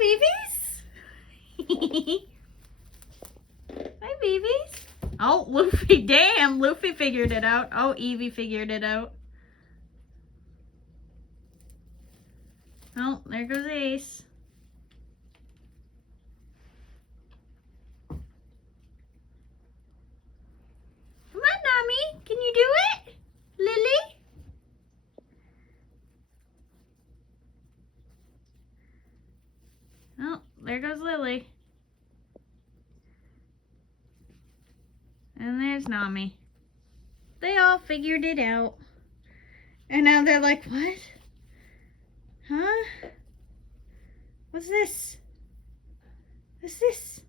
babies. Hi, babies. Oh, Luffy. Damn, Luffy figured it out. Oh, Evie figured it out. Oh, there goes Ace. Come on, Nami. Can you do it? Lily? Oh, there goes Lily. And there's Nami. They all figured it out. And now they're like, what? Huh? What's this? What's this?